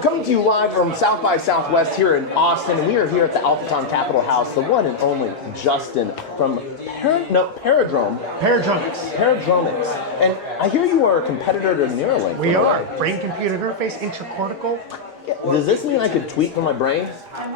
Coming to you live from South by Southwest here in Austin, and we are here at the Alphaton Capitol House, the one and only Justin from Paradromics. And I hear you are a competitor to Neuralink. We are. Brain-computer interface, intracortical. Yeah. Does this mean I could tweet from my brain?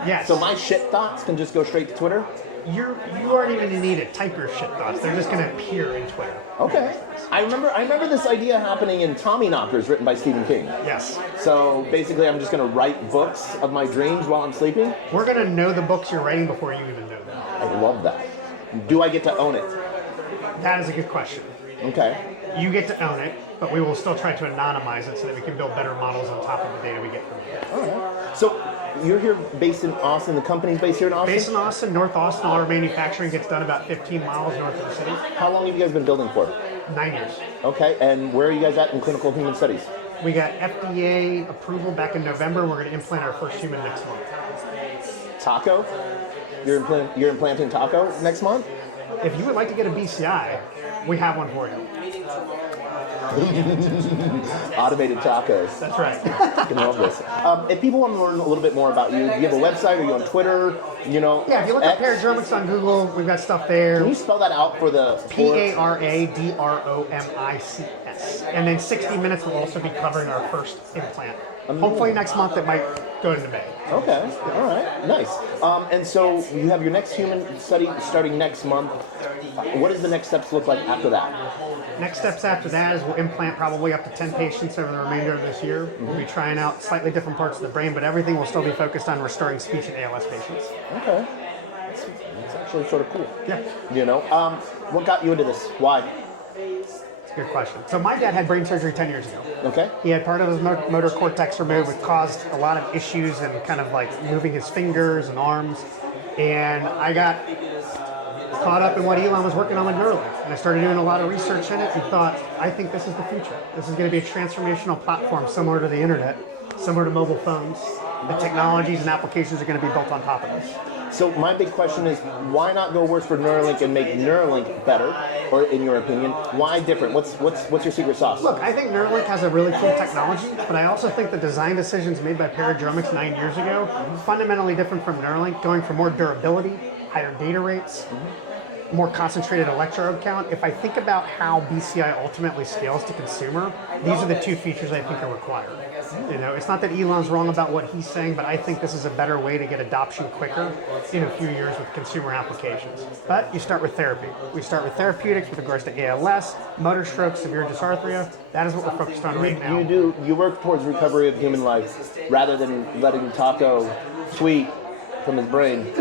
Yes. So my shit thoughts can just go straight to Twitter? You aren't even going to need to type your shit thoughts. They're just going to appear in Twitter. Okay. I remember this idea happening in Tommyknockers, written by Stephen King. Yes. So basically, I'm just going to write books of my dreams while I'm sleeping? We're going to know the books you're writing before you even know them. I love that. Do I get to own it? That is a good question. Okay. You get to own it, but we will still try to anonymize it so that we can build better models on top of the data we get from you. All right. So you're here based in Austin. The company's based here in Austin? Based in Austin, North Austin. All our manufacturing gets done about 15 miles north of the city. How long have you guys been building for? 9 years. Okay, and where are you guys at in clinical human studies? We got FDA approval back in November. We're going to implant our first human next month. Taco? You're implanting Taco next month? If you would like to get a BCI, we have one for you. Automated tacos. That's right. I can love this. If people want to learn a little bit more about you, do you have a website? Are you on Twitter? Yeah, if you look up Paradromics on Google, we've got stuff there. Can you spell that out for the... Paradromics. And then 60 Minutes will also be covering our first implant. Hopefully next month it might go into May. Okay, all right, nice. And so you have your next human study starting next month. What does the next steps look like after that? Next steps after that is we'll implant probably up to 10 patients over the remainder of this year. We'll be trying out slightly different parts of the brain, but everything will still be focused on restoring speech in ALS patients. Okay, that's actually sort of cool. Yeah. What got you into this? Why? Good question. So my dad had brain surgery 10 years ago. Okay. He had part of his motor cortex removed, which caused a lot of issues and kind of like moving his fingers and arms. And I got caught up in what Elon was working on with Neuralink. And I started doing a lot of research in it and thought, I think this is the future. This is going to be a transformational platform similar to the internet, similar to mobile phones. The technologies and applications are going to be built on top of this. So my big question is, why not go worse for Neuralink and make Neuralink better? Or in your opinion, why different? What's your secret sauce? Look, I think Neuralink has a really cool technology, but I also think the design decisions made by Paradromics 9 years ago fundamentally different from Neuralink, going for more durability, higher data rates, more concentrated electrode count. If I think about how BCI ultimately scales to consumer, these are the two features I think are required. It's not that Elon's wrong about what he's saying, but I think this is a better way to get adoption quicker in a few years with consumer applications. But you start with therapy. We start with therapeutics with regards to ALS, motor stroke, severe dysarthria. That is what we're focused on right now. You work towards recovery of human life rather than letting Taco tweet from his brain.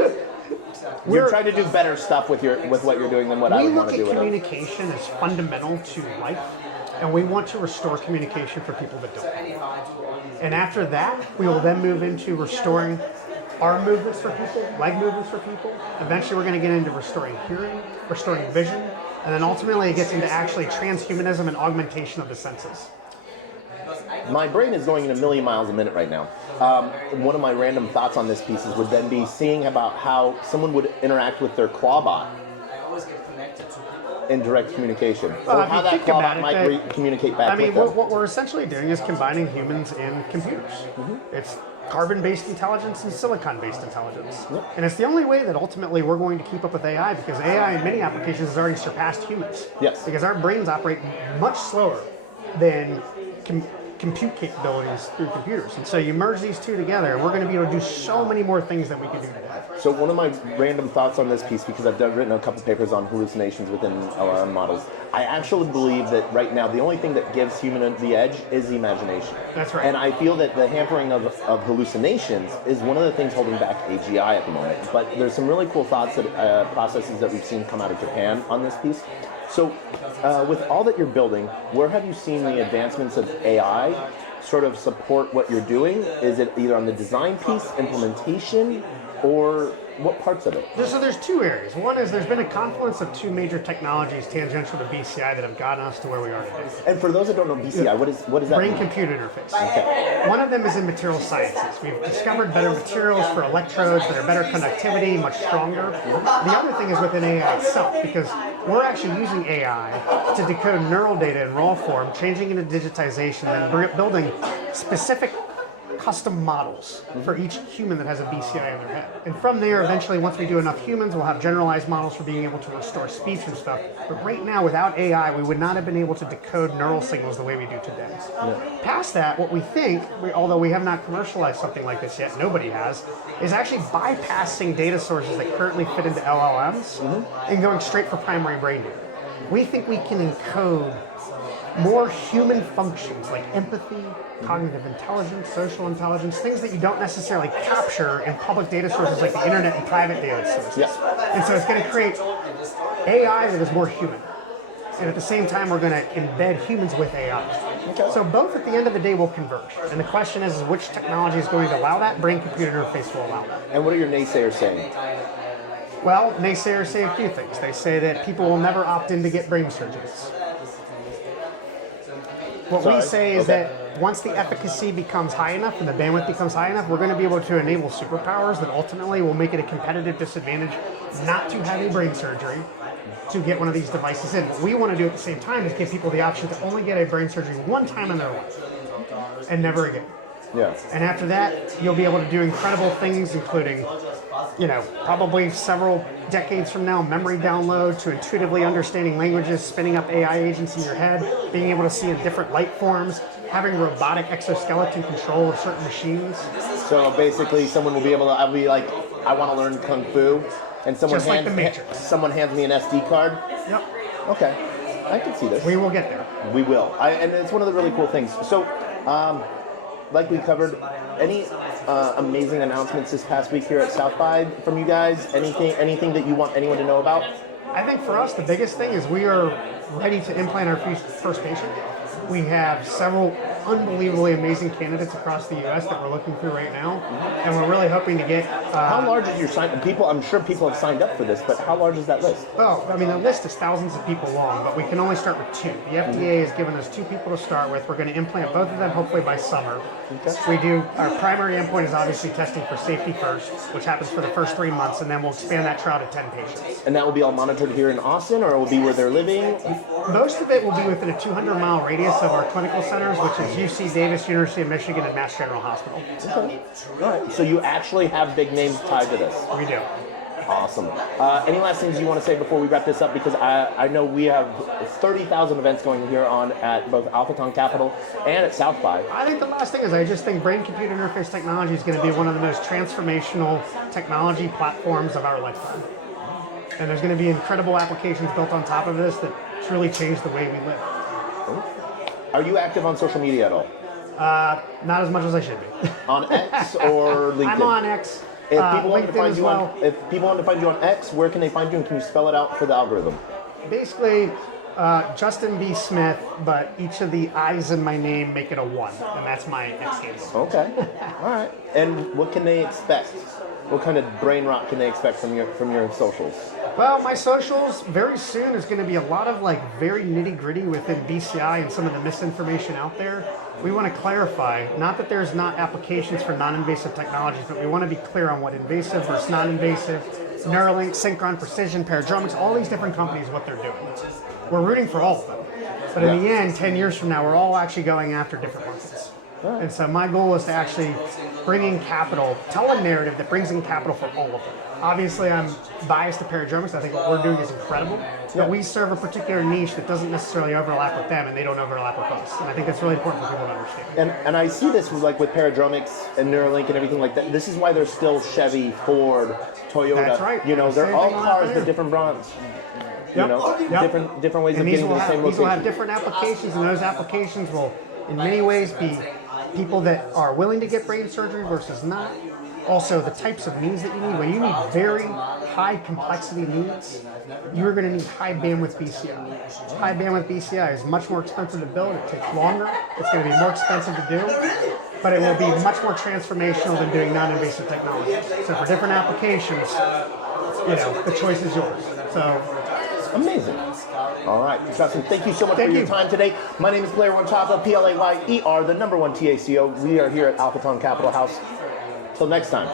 You're trying to do better stuff with what you're doing than what I would want to do. We look at communication as fundamental to life, and we want to restore communication for people that don't. And after that, we will then move into restoring arm movements for people, leg movements for people. Eventually, we're going to get into restoring hearing, restoring vision, and then ultimately it gets into actually transhumanism and augmentation of the senses. My brain is going in 1,000,000 miles a minute right now. One of my random thoughts on this piece would then be seeing about how someone would interact with their clawbot in direct communication, or how that clawbot might communicate back with them. What we're essentially doing is combining humans and computers. It's carbon-based intelligence and silicon-based intelligence. And it's the only way that ultimately we're going to keep up with AI, because AI in many applications has already surpassed humans. Yes. Because our brains operate much slower than compute capabilities through computers. And so you merge these two together, and we're going to be able to do so many more things than we can do today. So one of my random thoughts on this piece, because I've written a couple papers on hallucinations within LLM models, I actually believe that right now the only thing that gives human the edge is the imagination. That's right. And I feel that the hampering of hallucinations is one of the things holding back AGI at the moment. But there's some really cool thoughts that processes that we've seen come out of Japan on this piece. So with all that you're building, where have you seen the advancements of AI sort of support what you're doing? Is it either on the design piece, implementation, or what parts of it? So there's two areas. One is there's been a confluence of two major technologies tangential to BCI that have gotten us to where we are today. And for those that don't know BCI, what is that? Brain-computer interface. Okay. One of them is in material sciences. We've discovered better materials for electrodes that are better conductivity, much stronger. The other thing is within AI itself, because we're actually using AI to decode neural data in raw form, changing into digitization, and building specific custom models for each human that has a BCI in their head. And from there, eventually, once we do enough humans, we'll have generalized models for being able to restore speech and stuff. But right now, without AI, we would not have been able to decode neural signals the way we do today. Past that, what we think, although we have not commercialized something like this yet, nobody has, is actually bypassing data sources that currently fit into LLMs and going straight for primary brain data. We think we can encode more human functions like empathy, cognitive intelligence, social intelligence, things that you don't necessarily capture in public data sources like the internet and private data sources. Yeah. And so it's going to create AI that is more human. And at the same time, we're going to embed humans with AI. Okay. So both at the end of the day will converge. And the question is which technology is going to allow that? Brain-computer interface will allow that. And what are your naysayers saying? Well, naysayers say a few things. They say that people will never opt in to get brain surgeries. What we say is that once the efficacy becomes high enough and the bandwidth becomes high enough, we're going to be able to enable superpowers that ultimately will make it a competitive disadvantage not to have a brain surgery to get one of these devices in. What we want to do at the same time is give people the option to only get a brain surgery one time in their life and never again. Yeah. And after that, you'll be able to do incredible things, including, probably several decades from now, memory download to intuitively understanding languages, spinning up AI agents in your head, being able to see in different light forms, having robotic exoskeleton control of certain machines. So basically, someone will be able to. I'll be like, I want to learn kung fu, and someone Just like the Matrix. Someone hands me an SD card. Yep. Okay, I can see this. We will get there. We will. And it's one of the really cool things. So, like we covered, any amazing announcements this past week here at South by from you guys? Anything that you want anyone to know about? I think for us, the biggest thing is we are ready to implant our first patient. We have several unbelievably amazing candidates across the U.S. that we're looking through right now, and we're really hoping to get. How large is your sign? People, I'm sure people have signed up for this, but how large is that list? Well, I mean, the list is thousands of people long, but we can only start with two. The FDA has given us two people to start with. We're going to implant both of them hopefully by summer. Okay. Our primary endpoint is obviously testing for safety first, which happens for the first 3 months, and then we'll expand that trial to 10 patients. And that will be all monitored here in Austin, or it will be where they're living? Most of it will be within a 200-mile radius of our clinical centers, which is UC Davis, University of Michigan, and Mass General Hospital. Okay. All right. So you actually have big names tied to this. We do. Awesome. Any last things you want to say before we wrap this up? Because I know we have 30,000 events going here on at both Alphaton Capital and at South by. I think the last thing is I just think brain-computer interface technology is going to be one of the most transformational technology platforms of our lifetime. And there's going to be incredible applications built on top of this that truly change the way we live. Are you active on social media at all? Not as much as I should be. On X or LinkedIn? I'm on X. If people want to LinkedIn find as you well. if people want to find you on X, where can they find you, and can you spell it out for the algorithm? Basically, Justin B. Smith, but each of the I's in my name make it a 1, and that's my X handle. Okay. All right. And what can they expect? What kind of brain rot can they expect from your socials? Well, my socials very soon is going to be a lot of very nitty gritty within BCI and some of the misinformation out there. We want to clarify, not that there's not applications for non-invasive technologies, but we want to be clear on what invasive versus non-invasive, Neuralink, Synchron, Precision, Paradromics, all these different companies, what they're doing. We're rooting for all of them. But in the end, 10 years from now, we're all actually going after different markets. Right. And so my goal is to actually bring in capital, tell a narrative that brings in capital for all of them. Obviously, I'm biased to Paradromics. I think what we're doing is incredible. But we serve a particular niche that doesn't necessarily overlap with them, and they don't overlap with us. And I think that's really important for people to understand. And I see this with Paradromics and Neuralink and everything like that. This is why there's still Chevy, Ford, Toyota. That's right. They're all cars with different brands. Different ways of getting to the same location. These will have different applications, and those applications will, in many ways, be people that are willing to get brain surgery versus not. Also, the types of needs that you need. When you need very high complexity needs, you're going to need high bandwidth BCI. High bandwidth BCI is much more expensive to build. It takes longer. It's going to be more expensive to do, but it will be much more transformational than doing non-invasive technologies. So for different applications, the choice is yours. So amazing. All right, Justin, thank you so much for your time today. My name is Player One Chapa, Player, the number one TACO. We are here at Alphaton Capital House. Till next time.